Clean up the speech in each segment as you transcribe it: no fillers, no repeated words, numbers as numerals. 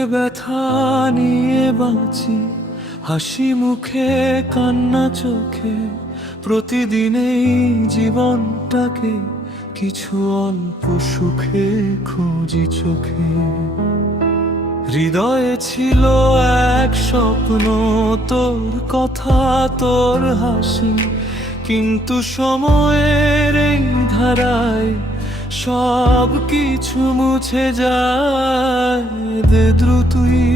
বুকে ব্যথা নিয়ে বাঁচি, হাসি মুখে কান্না চোখে, প্রতিদিনেই জীবনটাকে কিছু অল্প সুখে খুঁজি চোখে। হৃদয়ে ছিল এক স্বপ্ন, তোর কথা তোর হাসি, কিন্তু সময়ের এই ধারায় সব কিছু মুছে যায় দে দ্রুতই।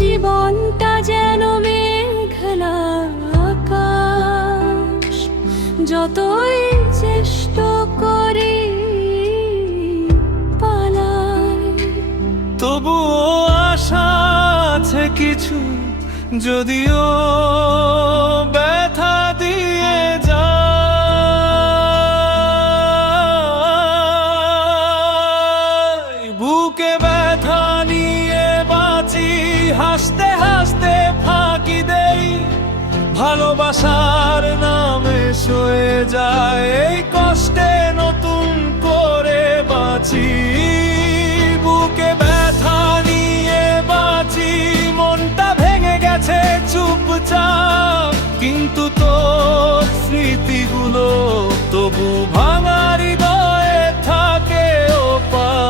জীবনটা যেন মেঘলা আকাশ, যতই চেষ্টা করি পালাই, তবুও আশা আছে কিছু, যদিও ব্যথা দিয়ে যায়। বুকে ব্যথা নিয়ে বাঁচি, হাসতে হাসতে ফাঁকি দেই, ভালোবাসার নামে সয়ে যায় এই কষ্টে নতুন করে বাঁচি। বুকে ব্যথা নিয়ে বাঁচি, মনটা ভেঙে গেছে চুপচাপ, কিন্তু তোর স্মৃতিগুলো তবু ভাঙা হৃদয়ে থাকে ওপার।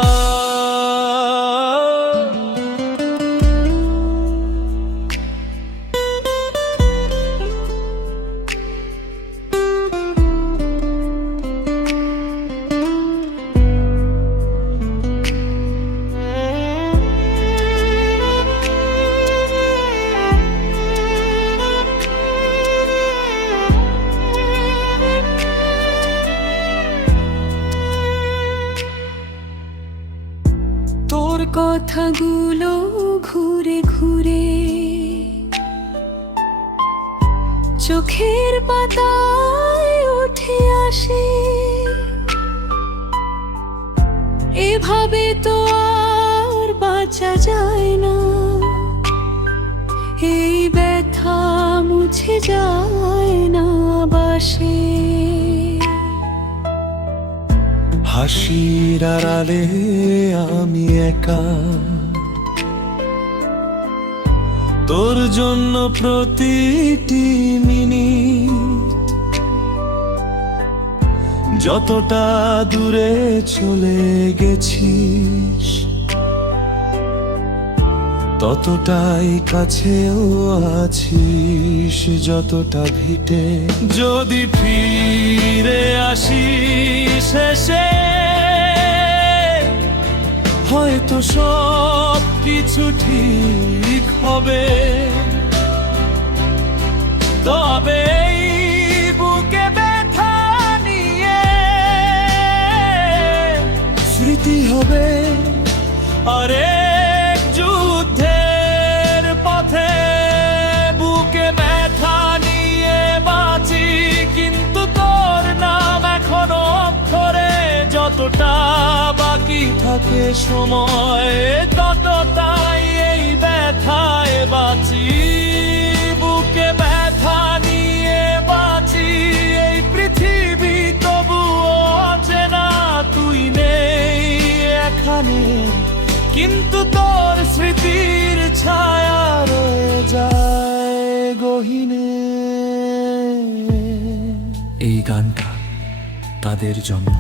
তোর কথাগুলো ঘুরে ঘুরে চোখের পাতায় উঠে আসে, এভাবে তো আর বাঁচা যায় না, এই ব্যথা মুছে যায় না বাসে। হাসির আড়ালে আমি একা, তোর জন্য প্রতিটি মিনিট যতটা দূরে চলে গেছিস, ততটাই কাছেও আছিস, যতটা ভিটে। যদি ফিরে আসিস শেষে, হয়তো সব কিছু ঠিক হবে, তবে এই বুকে ব্যথা নিয়ে স্মৃতি হবে আরেক যুদ্ধের পথে। বুকে ব্যথা নিয়ে বাঁচি, কিন্তু তোর নাম এখনো অক্ষরে, যতটা বাকি থাকে সময় ততটাই এই ব্যথায় বাঁচি। বুকে ব্যথা নিয়ে বাঁচি, এই পৃথিবী তবুও অচেনা, তুই নেই এখানে, কিন্তু তোর স্মৃতির ছায়া রয়ে যায় গহীনে। এই গানটা তাদের জন্য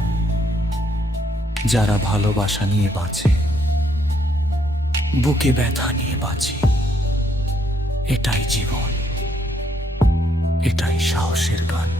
যারা ভালোবাসা নিয়ে বাঁচে, বুকে ব্যথা নিয়ে বাঁচি। এটাই জীবন, এটাই সাহসের গান।